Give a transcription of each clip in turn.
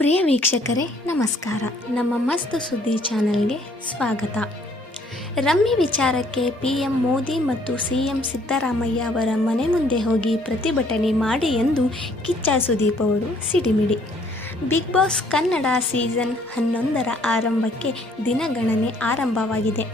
ಪ್ರಿಯ ವೀಕ್ಷಕರೇ ನಮಸ್ಕಾರ. ನಮ್ಮ ಮಸ್ತ್ ಸುದ್ದಿ ಚಾನೆಲ್ಗೆ ಸ್ವಾಗತ. ರಮ್ಮಿ ವಿಚಾರಕ್ಕೆ PM ಮೋದಿ ಮತ್ತು CM ಸಿದ್ದರಾಮಯ್ಯ ಅವರ ಮನೆ ಮುಂದೆ ಹೋಗಿ ಪ್ರತಿಭಟನೆ ಮಾಡಿ ಎಂದು ಕಿಚ್ಚ ಸುದೀಪ್ ಅವರು ಸಿಡಿಮಿಡಿ. ಬಿಗ್ ಬಾಸ್ ಕನ್ನಡ ಸೀಸನ್ 11ರ ಆರಂಭಕ್ಕೆ ದಿನಗಣನೆ ಆರಂಭವಾಗಿದೆ.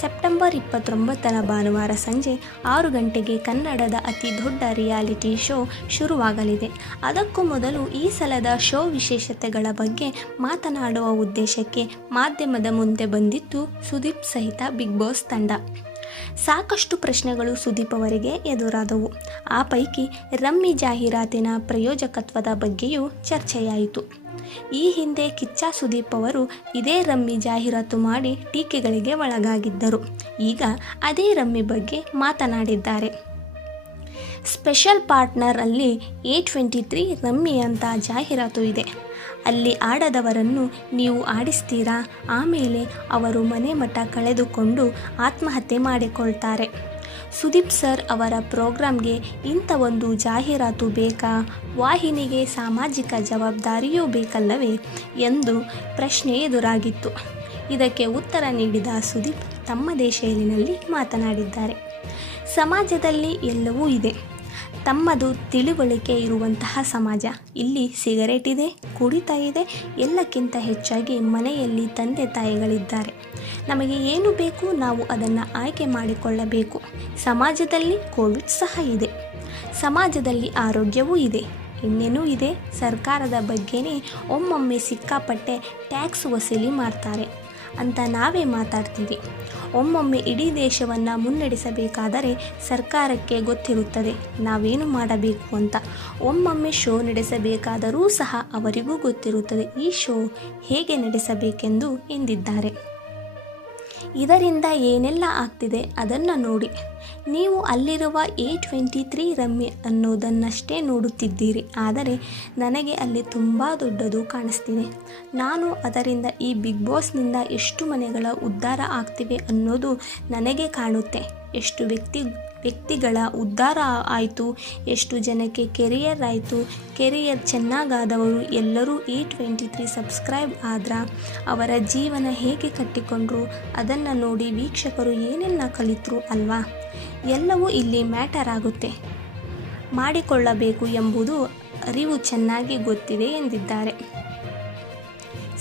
ಸೆಪ್ಟೆಂಬರ್ 29ರ ಭಾನುವಾರ ಸಂಜೆ 6 ಗಂಟೆಗೆ ಕನ್ನಡದ ಅತಿ ದೊಡ್ಡ ರಿಯಾಲಿಟಿ ಶೋ ಶುರುವಾಗಲಿದೆ. ಅದಕ್ಕೂ ಮೊದಲು ಈ ಸಲದ ಶೋ ವಿಶೇಷತೆಗಳ ಬಗ್ಗೆ ಮಾತನಾಡುವ ಉದ್ದೇಶಕ್ಕೆ ಮಾಧ್ಯಮದ ಮುಂದೆ ಬಂದಿತ್ತು ಸುದೀಪ್ ಸಹಿತ ಬಿಗ್ ಬಾಸ್ ತಂಡ. ಸಾಕಷ್ಟು ಪ್ರಶ್ನೆಗಳು ಸುದೀಪ್ ಅವರಿಗೆ ಎದುರಾದವು. ಆ ಪೈಕಿ ರಮ್ಮಿ ಜಾಹೀರಾತಿನ ಪ್ರಾಯೋಜಕತ್ವದ ಬಗ್ಗೆಯೂ ಚರ್ಚೆಯಾಯಿತು. ಈ ಹಿಂದೆ ಕಿಚ್ಚ ಸುದೀಪ್ ಅವರು ಇದೇ ರಮ್ಮಿ ಜಾಹೀರಾತು ಮಾಡಿ ಟೀಕೆಗಳಿಗೆ ಒಳಗಾಗಿದ್ದರು. ಈಗ ಅದೇ ರಮ್ಮಿ ಬಗ್ಗೆ ಮಾತನಾಡಿದ್ದಾರೆ. ಸ್ಪೆಷಲ್ ಪಾರ್ಟ್ನರ್ ಅಲ್ಲಿ A23 ರಮ್ಮಿ ಅಂತ ಜಾಹೀರಾತು ಇದೆ. ಅಲ್ಲಿ ಆಡದವರನ್ನು ನೀವು ಆಡಿಸ್ತೀರಾ? ಆಮೇಲೆ ಅವರು ಮನೆ ಮಠ ಕಳೆದುಕೊಂಡು ಆತ್ಮಹತ್ಯೆ ಮಾಡಿಕೊಳ್ತಾರೆ. ಸುದೀಪ್ ಸರ್ ಅವರ ಪ್ರೋಗ್ರಾಂಗೆ ಇಂಥ ಒಂದು ಜಾಹೀರಾತು ಬೇಕಾ? ವಾಹಿನಿಗೆ ಸಾಮಾಜಿಕ ಜವಾಬ್ದಾರಿಯೂ ಬೇಕಲ್ಲವೇ ಎಂದು ಪ್ರಶ್ನೆ ಎದುರಾಗಿತ್ತು. ಇದಕ್ಕೆ ಉತ್ತರ ನೀಡಿದ ಸುದೀಪ್ ತಮ್ಮದೇ ಶೈಲಿನಲ್ಲಿ ಮಾತನಾಡಿದ್ದಾರೆ. ಸಮಾಜದಲ್ಲಿ ಎಲ್ಲವೂ ಇದೆ. ತಮ್ಮದು ತಿಳುವಳಿಕೆ ಇರುವಂತಹ ಸಮಾಜ. ಇಲ್ಲಿ ಸಿಗರೇಟ್ ಇದೆ, ಕುಡಿತ ಇದೆ, ಎಲ್ಲಕ್ಕಿಂತ ಹೆಚ್ಚಾಗಿ ಮನೆಯಲ್ಲಿ ತಂದೆ ತಾಯಿಗಳಿದ್ದಾರೆ. ನಮಗೆ ಏನು ಬೇಕು ನಾವು ಅದನ್ನು ಆಯ್ಕೆ ಮಾಡಿಕೊಳ್ಳಬೇಕು. ಸಮಾಜದಲ್ಲಿ ಕೋವಿಡ್ ಸಹ ಇದೆ. ಸಮಾಜದಲ್ಲಿ ಆರೋಗ್ಯವೂ ಇದೆ, ಇನ್ನೇನೂ ಇದೆ. ಸರ್ಕಾರದ ಬಗ್ಗೆನೇ ಒಮ್ಮೊಮ್ಮೆ ಸಿಕ್ಕಾಪಟ್ಟೆ ಟ್ಯಾಕ್ಸ್ ವಸೂಲಿ ಮಾಡ್ತಾರೆ ಅಂತ ನಾವೇ ಮಾತಾಡ್ತೀವಿ. ಒಮ್ಮೊಮ್ಮೆ ಇಡೀ ದೇಶವನ್ನು ಮುನ್ನಡೆಸಬೇಕಾದರೆ ಸರ್ಕಾರಕ್ಕೆ ಗೊತ್ತಿರುತ್ತದೆ ನಾವೇನು ಮಾಡಬೇಕು ಅಂತ. ಒಮ್ಮೊಮ್ಮೆ ಶೋ ನಡೆಸಬೇಕಾದರೂ ಸಹ ಅವರಿಗೂ ಗೊತ್ತಿರುತ್ತದೆ ಈ ಶೋ ಹೇಗೆ ನಡೆಸಬೇಕೆಂದು ಎಂದಿದ್ದಾರೆ. ಇದರಿಂದ ಏನೆಲ್ಲ ಆಗ್ತಿದೆ ಅದನ್ನು ನೋಡಿ. ನೀವು ಅಲ್ಲಿರುವ A23 ರಮ್ಮಿ ಅನ್ನೋದನ್ನಷ್ಟೇ ನೋಡುತ್ತಿದ್ದೀರಿ. ಆದರೆ ನನಗೆ ಅಲ್ಲಿ ತುಂಬ ದೊಡ್ಡದು ಕಾಣಿಸ್ತಿದೆ. ನಾನು ಅದರಿಂದ ಈ ಬಿಗ್ ಬಾಸ್ನಿಂದ ಎಷ್ಟು ಮನೆಗಳ ಉದ್ಧಾರ ಆಗ್ತಿವೆ ಅನ್ನೋದು ನನಗೆ ಕಾಣುತ್ತೆ. ಎಷ್ಟು ವ್ಯಕ್ತಿಗಳ ಉದ್ಧಾರ ಆಯಿತು, ಎಷ್ಟು ಜನಕ್ಕೆ ಕೆರಿಯರ್ ಆಯಿತು. ಕೆರಿಯರ್ ಚೆನ್ನಾಗಾದವರು ಎಲ್ಲರೂ A23 ಸಬ್ಸ್ಕ್ರೈಬ್ ಆದ್ರ ಅವರ ಜೀವನ ಹೇಗೆ ಕಟ್ಟಿಕೊಂಡ್ರು ಅದನ್ನು ನೋಡಿ ವೀಕ್ಷಕರು ಏನೆಲ್ಲ ಕಲಿತರು ಅಲ್ವಾ? ಎಲ್ಲವೂ ಇಲ್ಲಿ ಮ್ಯಾಟರ್ ಆಗುತ್ತೆ. ಮಾಡಿಕೊಳ್ಳಬೇಕು ಎಂಬುದು ಅರಿವು ಚೆನ್ನಾಗಿ ಗೊತ್ತಿದೆ ಎಂದಿದ್ದಾರೆ.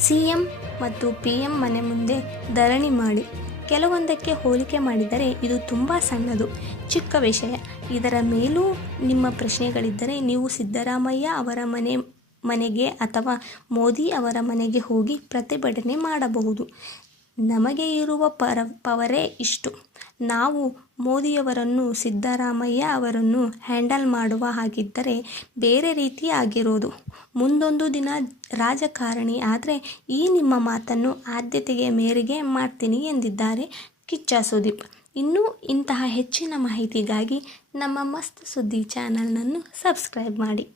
CM ಮತ್ತು PM ಮನೆ ಮುಂದೆ ಧರಣಿ ಮಾಡಿ ಕೆಲವೊಂದಕ್ಕೆ ಹೋಲಿಕೆ ಮಾಡಿದರೆ ಇದು ತುಂಬ ಸಣ್ಣದು, ಚಿಕ್ಕ ವಿಷಯ. ಇದರ ಮೇಲೂ ನಿಮ್ಮ ಪ್ರಶ್ನೆಗಳಿದ್ದರೆ ನೀವು ಸಿದ್ದರಾಮಯ್ಯ ಅವರ ಮನೆಗೆ ಅಥವಾ ಮೋದಿ ಅವರ ಮನೆಗೆ ಹೋಗಿ ಪ್ರತಿಭಟನೆ ಮಾಡಬಹುದು. ನಮಗೆ ಇರುವ ಪವರೇ ಇಷ್ಟು. ನಾವು ಮೋದಿಯವರನ್ನು ಸಿದ್ದರಾಮಯ್ಯ ಅವರನ್ನು ಹ್ಯಾಂಡಲ್ ಮಾಡುವ ಹಾಗಿದ್ದರೆ ಬೇರೆ ರೀತಿ ಆಗಿರೋದು. ಮುಂದೊಂದು ದಿನ ರಾಜಕಾರಣಿ ಆದರೆ ಈ ನಿಮ್ಮ ಮಾತನ್ನು ಆದ್ಯತೆಗೆ ಮೇರೆಗೆ ಮಾಡ್ತೀನಿ ಎಂದಿದ್ದಾರೆ ಕಿಚ್ಚ ಸುದೀಪ್. ಇನ್ನೂ ಇಂತಹ ಹೆಚ್ಚಿನ ಮಾಹಿತಿಗಾಗಿ ನಮ್ಮ ಮಸ್ತ್ ಸುದ್ದಿ ಚಾನಲ್ನನ್ನು ಸಬ್ಸ್ಕ್ರೈಬ್ ಮಾಡಿ.